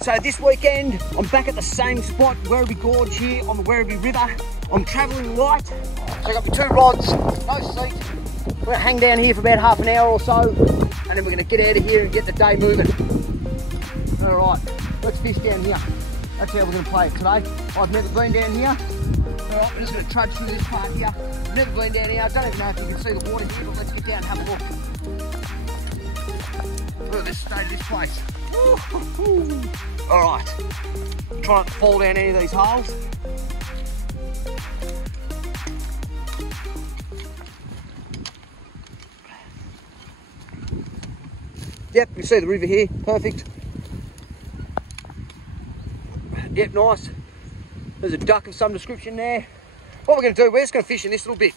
So this weekend, I'm back at the same spot, Werribee Gorge here on the Werribee River. I'm travelling light, so I got my 2 rods, no seat. We're gonna hang down here for about half an hour or so, and then we're gonna get out of here and get the day moving. All right, let's fish down here. That's how we're gonna play it today. I've never been down here. All right, we're just gonna trudge through this part here. I've never been down here. I don't even know if you can see the water here, but let's get down and have a look. Look at this state of this place. All right, try not to fall down any of these holes. Yep, you see the river here, perfect. Yep, nice. There's a duck of some description there. What we're going to do, we're just going to fish in this little bit.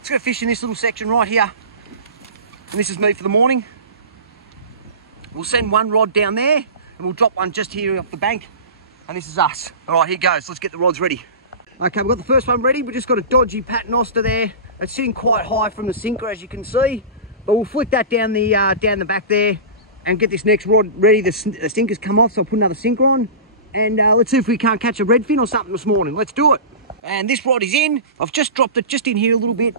Just going to fish in this little section right here. And this is me for the morning. We'll send 1 rod down there and we'll drop one just here off the bank. And this is us. All right, here goes. Let's get the rods ready. Okay, we've got the first one ready. We've just got a dodgy paternoster there. It's sitting quite high from the sinker, as you can see. But we'll flick that down the back there and get this next rod ready. The sinker's come off, so I'll put another sinker on. And let's see if we can't catch a redfin or something this morning. Let's do it. And this rod is in. I've just dropped it just in here a little bit.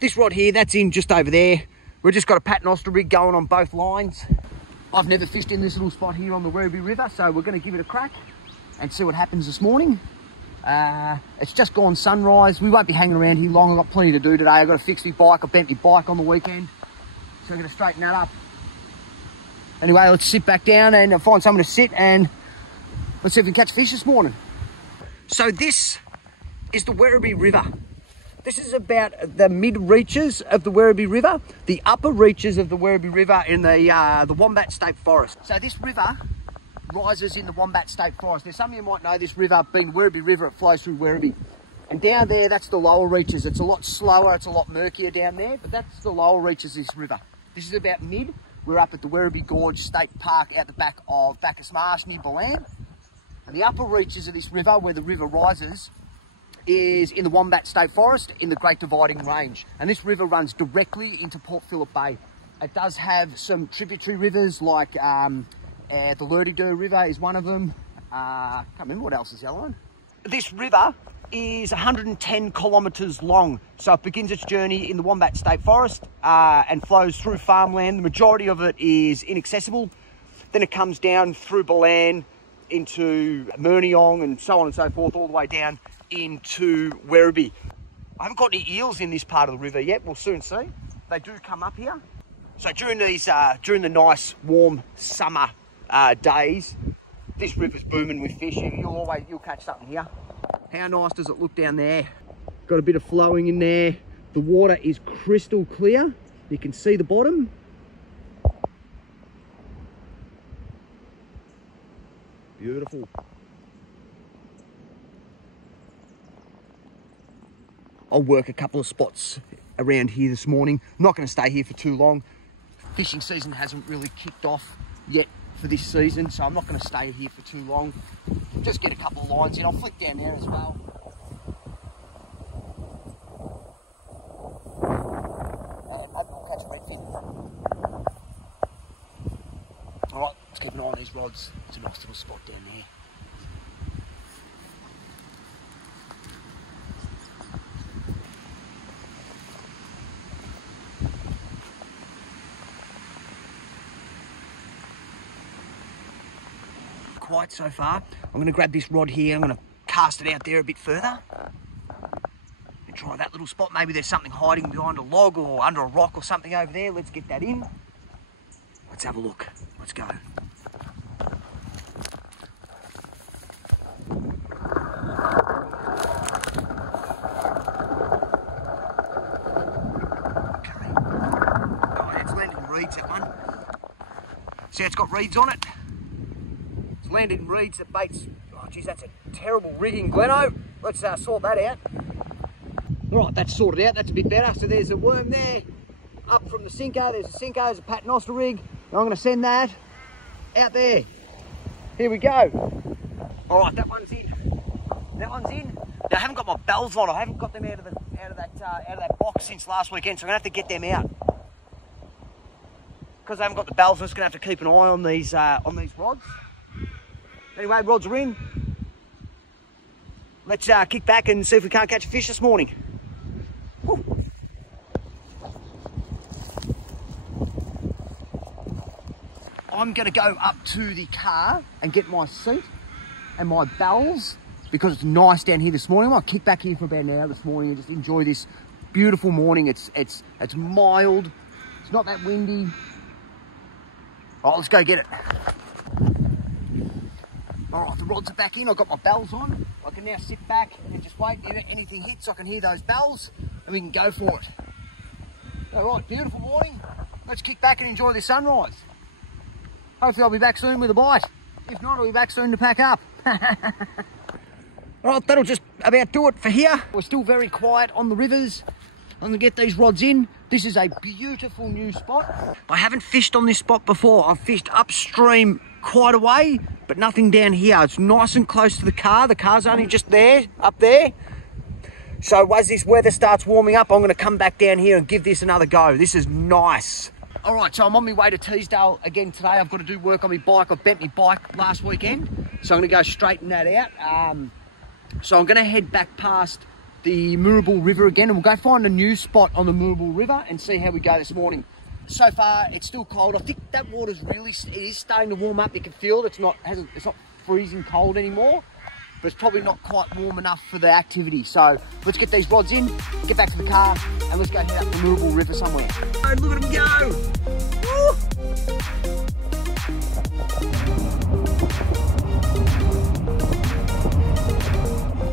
This rod here, that's in just over there. We've just got a paternoster rig going on both lines. I've never fished in this little spot here on the Werribee River, so we're going to give it a crack and see what happens this morning. It's just gone sunrise. We won't be hanging around here long. I've got plenty to do today. I've got to fix my bike. I bent my bike on the weekend, so I'm going to straighten that up. Anyway, let's sit back down and find somewhere to sit and let's see if we can catch fish this morning. So this is the Werribee River. This is about the mid reaches of the Werribee River, the upper reaches of the Werribee River in the Wombat State Forest. So this river rises in the Wombat State Forest. Now some of you might know this river, being Werribee River, it flows through Werribee. And down there, that's the lower reaches. It's a lot slower, it's a lot murkier down there, but that's the lower reaches of this river. This is about mid. We're up at the Werribee Gorge State Park out the back of Bacchus Marsh near Balan. And the upper reaches of this river, where the river rises, is in the Wombat State Forest in the Great Dividing Range. And this river runs directly into Port Phillip Bay. It does have some tributary rivers like the Lurdy-Dur River is one of them. Can't remember what else is the other one. This river is 110 kilometres long. So it begins its journey in the Wombat State Forest and flows through farmland. The majority of it is inaccessible. Then it comes down through Balan into Murniong and so on and so forth, all the way down into Werribee. I haven't got any eels in this part of the river yet. We'll soon see. They do come up here. So during the nice warm summer days, this river's booming with fish. You'll catch something here. How nice does it look down there? Got a bit of flowing in there. The water is crystal clear. You can see the bottom. Beautiful. I'll work a couple of spots around here this morning. I'm not going to stay here for too long. Fishing season hasn't really kicked off yet for this season, so I'm not going to stay here for too long. Just get a couple of lines in. I'll flick down there as well. And maybe we'll catch a redfin. All right, let's keep an eye on these rods. It's a nice little spot down there. Quite so far. I'm going to grab this rod here. I'm going to cast it out there a bit further and try that little spot. Maybe there's something hiding behind a log or under a rock or something over there. Let's get that in. Let's have a look. Let's go. Okay. Oh, it's landing reeds, that one. See, it's got reeds on it. Landed in reeds, that bait's, oh geez, that's a terrible rigging, Gleno. Let's sort that out. All right, that's sorted out, that's a bit better. So there's a worm there, up from the sinker, there's a sinker, there's a paternoster rig. And I'm gonna send that out there. Here we go. All right, that one's in. That one's in. Now I haven't got my bells on, I haven't got them out of that box since last weekend, so I'm gonna have to get them out. because I haven't got the bells, I'm just going to have to keep an eye on these rods. Anyway, rods are in. Let's kick back and see if we can't catch a fish this morning. Woo. I'm going to go up to the car and get my seat and my bells because it's nice down here this morning. I'll kick back here for about an hour this morning and just enjoy this beautiful morning. It's mild. It's not that windy. Oh, let's go get it. All right, the rods are back in. I've got my bells on. I can now sit back and just wait. If anything hits, I can hear those bells and we can go for it. All right, beautiful morning. Let's kick back and enjoy the sunrise. Hopefully I'll be back soon with a bite. If not, I'll be back soon to pack up. All right, that'll just about do it for here. We're still very quiet on the rivers. I'm gonna get these rods in. This is a beautiful new spot. I haven't fished on this spot before. I've fished upstream quite a way, but nothing down here. It's nice and close to the car. The car's only just there, up there. So as this weather starts warming up, I'm gonna come back down here and give this another go. This is nice. All right, so I'm on my way to Teesdale again today. I've got to do work on my bike. I bent my bike last weekend, so I'm going to go straighten that out. So I'm going to head back past the Moorabool River again, and we'll go find a new spot on the Moorabool River and see how we go this morning. So far, it's still cold. I think that water's it is starting to warm up. You can feel it. It's not freezing cold anymore, but it's probably not quite warm enough for the activity. So let's get these rods in, get back to the car, and let's go head up the Moorabool River somewhere. Oh, look at them go! Woo!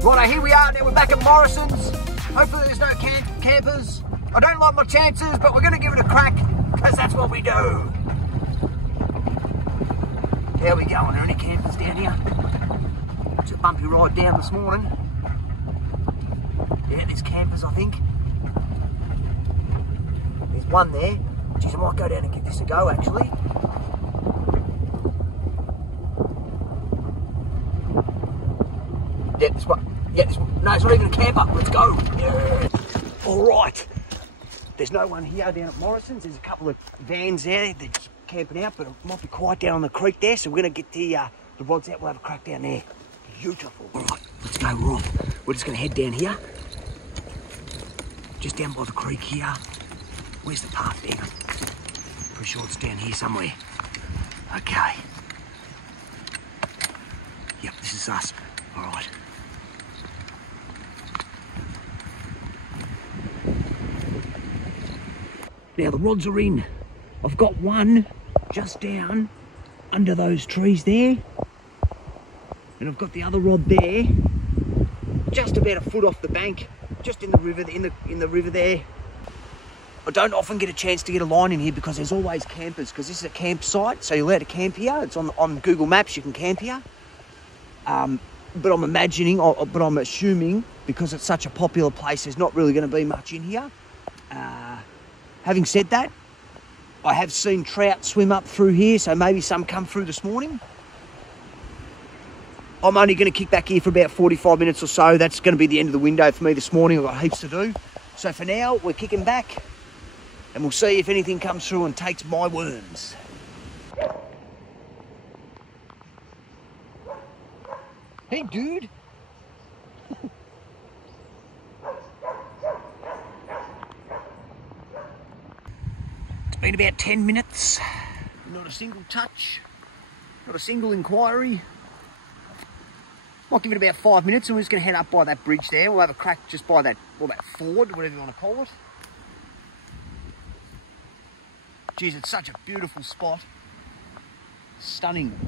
Righto, here we are. Now we're back at Morrison's. Hopefully there's no campers. I don't like my chances, but we're going to give it a crack because that's what we do. How we going? Are there any campers down here? It's a bumpy ride down this morning. Yeah, there's campers, I think. There's one there. Geez, I might go down and give this a go, actually. Yeah, this one. Yeah, this one. No, it's not even a camper. Let's go. Yeah. All right. There's no one here down at Morrison's. There's a couple of vans there. They're just camping out, but it might be quiet down on the creek there, so we're going to get the rods out. We'll have a crack down there. Beautiful. All right, let's go. We're off. We're just going to head down here. Just down by the creek here. Where's the path down? Pretty sure it's down here somewhere. Okay. Yep, this is us. All right. Now the rods are in. I've got one just down under those trees there. And I've got the other rod there, just about a foot off the bank, just in the river, in the river there. I don't often get a chance to get a line in here because there's always campers, because this is a campsite, so you're allowed to camp here. It's on Google Maps, you can camp here. But I'm assuming, because it's such a popular place, there's not really going to be much in here. Having said that, I have seen trout swim up through here, so maybe some come through this morning. I'm only going to kick back here for about 45 minutes or so. That's going to be the end of the window for me this morning. I've got heaps to do. So for now, we're kicking back and we'll see if anything comes through and takes my worms. Hey, dude. It's been about 10 minutes. Not a single touch. Not a single inquiry. Might give it about 5 minutes and we're just going to head up by that bridge there. We'll have a crack just by that, or that ford, whatever you want to call it. Geez, it's such a beautiful spot. Stunning.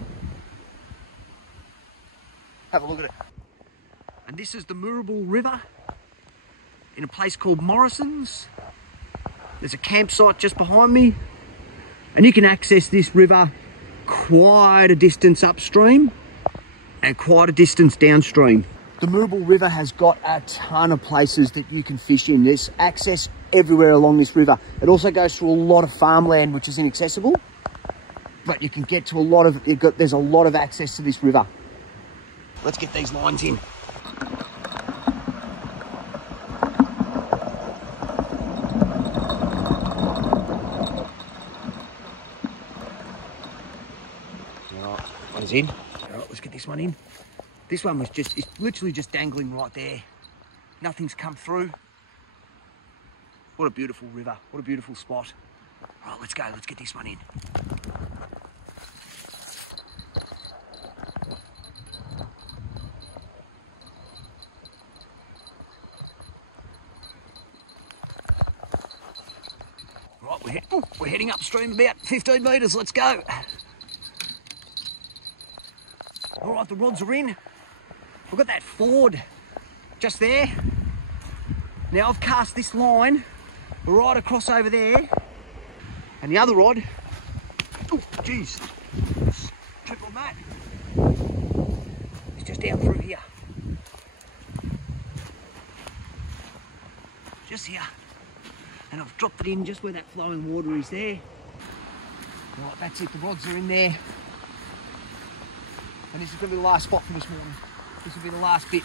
Have a look at it. And this is the Moorabool River in a place called Morrison's. There's a campsite just behind me. And you can access this river quite a distance upstream and quite a distance downstream. The Moorabool River has got a ton of places that you can fish in. There's access everywhere along this river. It also goes through a lot of farmland which is inaccessible, but you can get to there's a lot of access to this river. Let's get these lines in. Right, one's in. All right, let's get this one in. This one was just, it's literally just dangling right there. Nothing's come through. What a beautiful river. What a beautiful spot. All right, let's go. Let's get this one in. Right, we're heading upstream about 15 metres. Let's go. All right, the rods are in. We've got that ford just there. Now I've cast this line right across over there. And the other rod, oh, geez, trip on that. It's just down through here. Just here. And I've dropped it in just where that flowing water is there. Right, that's it, the rods are in there. And this is going to be the last spot for this morning. This will be the last bit.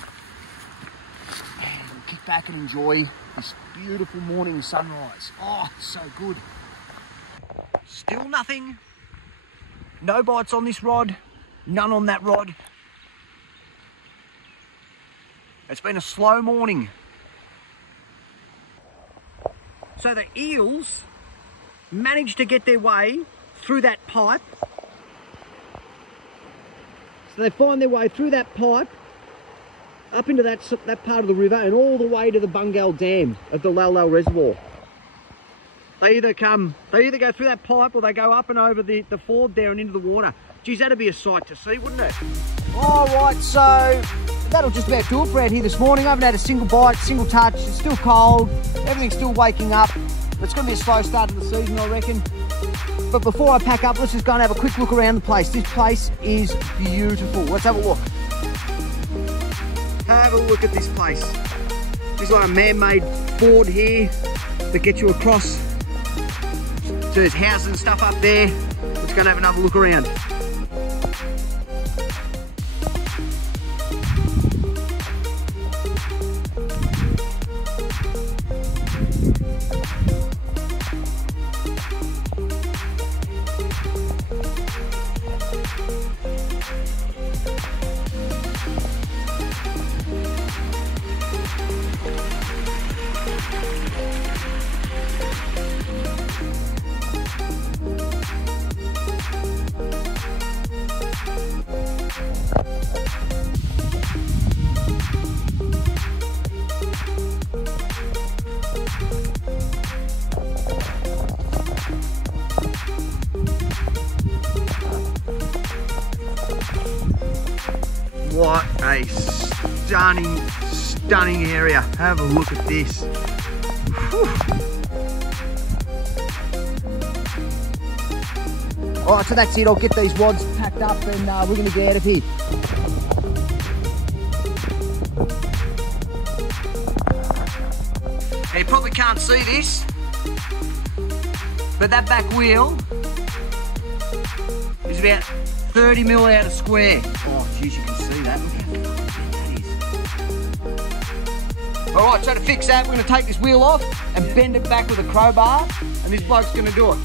And we'll kick back and enjoy this beautiful morning sunrise. Oh, so good. Still nothing. No bites on this rod. None on that rod. It's been a slow morning. So the eels managed to get their way through that pipe. So they find their way through that pipe, up into that part of the river and all the way to the Bungal Dam of the Lal Reservoir. They either go through that pipe or they go up and over the ford there and into the water. Geez, that'd be a sight to see, wouldn't it? All right, so that'll just about do it for out here this morning. I haven't had a single bite, single touch. It's still cold. Everything's still waking up. It's going to be a slow start to the season, I reckon. But before I pack up, let's just go and have a quick look around the place. This place is beautiful. Let's have a look. Have a look at this place. There's like a man-made ford here that gets you across. So there's houses and stuff up there. Let's go and have another look around. What a stunning area. Have a look at this. Whew. All right, so that's it. I'll get these rods packed up and we're going to get out of here. Now, you probably can't see this, but that back wheel is about 30 mil out of square. Oh, geez, you can see that. Look how big that is. All right, so to fix that, we're going to take this wheel off and bend it back with a crowbar, and this bloke's going to do it.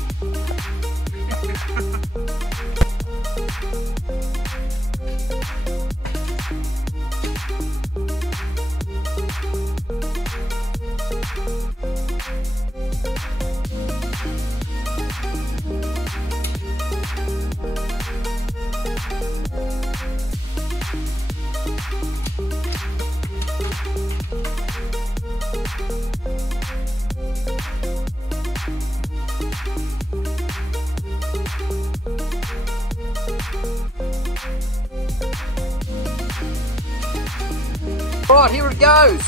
Right, here it goes.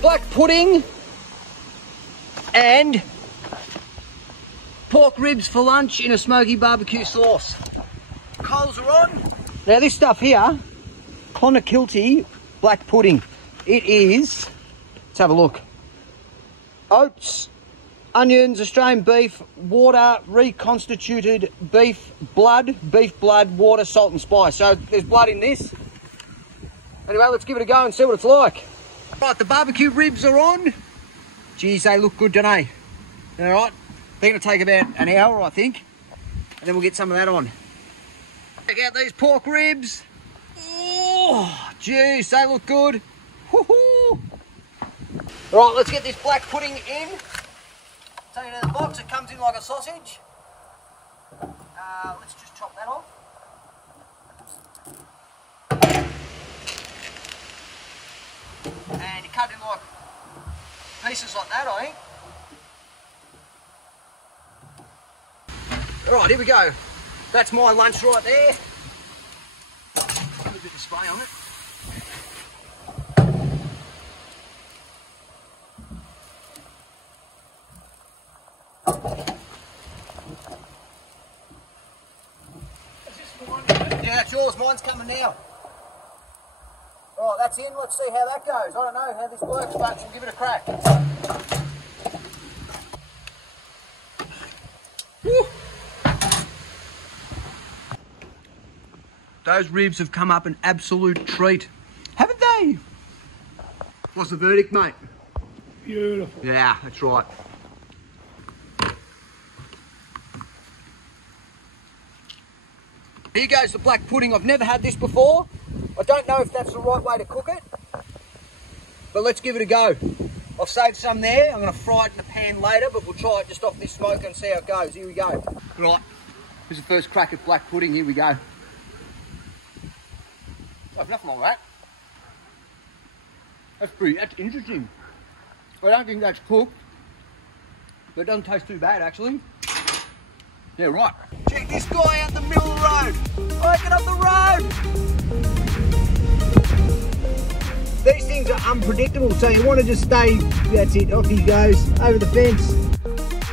Black pudding and pork ribs for lunch in a smoky barbecue sauce. Coals are on. Now this stuff here, Clonakilty black pudding. It is, let's have a look. Oats, onions, Australian beef, water, reconstituted beef blood, water, salt and spice. So there's blood in this. Anyway, let's give it a go and see what it's like. Right, the barbecue ribs are on. Geez, they look good, don't they? All right, they're going to take about an hour, I think, and then we'll get some of that on. Check out these pork ribs. Oh, geez, they look good. Woohoo! Right, let's get this black pudding in. Take it out of the box, it comes in like a sausage. Let's just chop that off. And you cut it in like pieces like that, I think. Alright, here we go. That's my lunch right there. Put a bit of spray on it. Yeah, it's yours. Mine's coming now. Right, that's in. Let's see how that goes. I don't know how this works, but we'll give it a crack. Woo. Those ribs have come up an absolute treat, haven't they? What's the verdict, mate? Beautiful. Yeah, that's right. Here goes the black pudding. I've never had this before. I don't know if that's the right way to cook it, but let's give it a go. I've saved some there. I'm going to fry it in the pan later, but we'll try it just off this smoke and see how it goes. Here we go. Right, here's the first crack at black pudding. Here we go. Oh, nothing like that. That's interesting. I don't think that's cooked, but it doesn't taste too bad actually. Yeah, right. Check this guy out in the middle of the road. Get up the road. These things are unpredictable, so you want to just stay, that's it, off he goes, over the fence.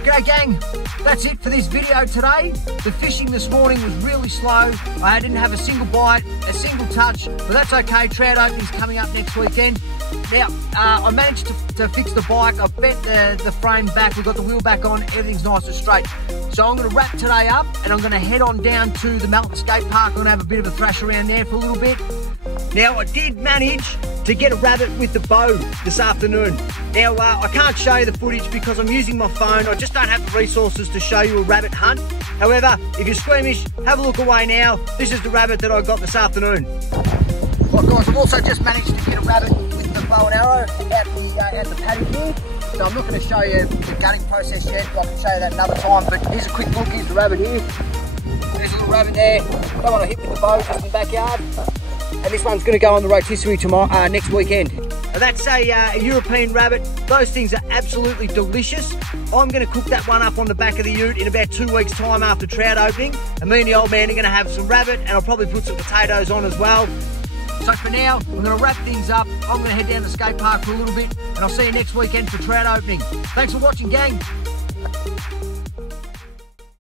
G'day gang, that's it for this video today. The fishing this morning was really slow. I didn't have a single bite, a single touch, but that's okay. Trout opening's coming up next weekend. Now, I managed to fix the bike. I've bent the frame back, we've got the wheel back on, everything's nice and straight. So I'm going to wrap today up and I'm going to head on down to the Melton Skate Park. I'm going to have a bit of a thrash around there for a little bit. Now, I did manage to get a rabbit with the bow this afternoon. Now, I can't show you the footage because I'm using my phone. I just don't have the resources to show you a rabbit hunt. However, if you're squeamish, have a look away now. This is the rabbit that I got this afternoon. Right guys, I've also just managed to get a rabbit with the bow and arrow at the paddock here. So I'm not going to show you the gutting process yet, but I can show you that another time. But here's a quick look, here's the rabbit here. There's a little rabbit there. Don't want to hit with the bow just in the backyard. And this one's going to go on the rotisserie tomorrow, next weekend. And that's a European rabbit. Those things are absolutely delicious. I'm going to cook that one up on the back of the ute in about 2 weeks' time after trout opening. And me and the old man are going to have some rabbit, and I'll probably put some potatoes on as well. So for now, I'm going to wrap things up. I'm going to head down to the skate park for a little bit, and I'll see you next weekend for trout opening. Thanks for watching, gang.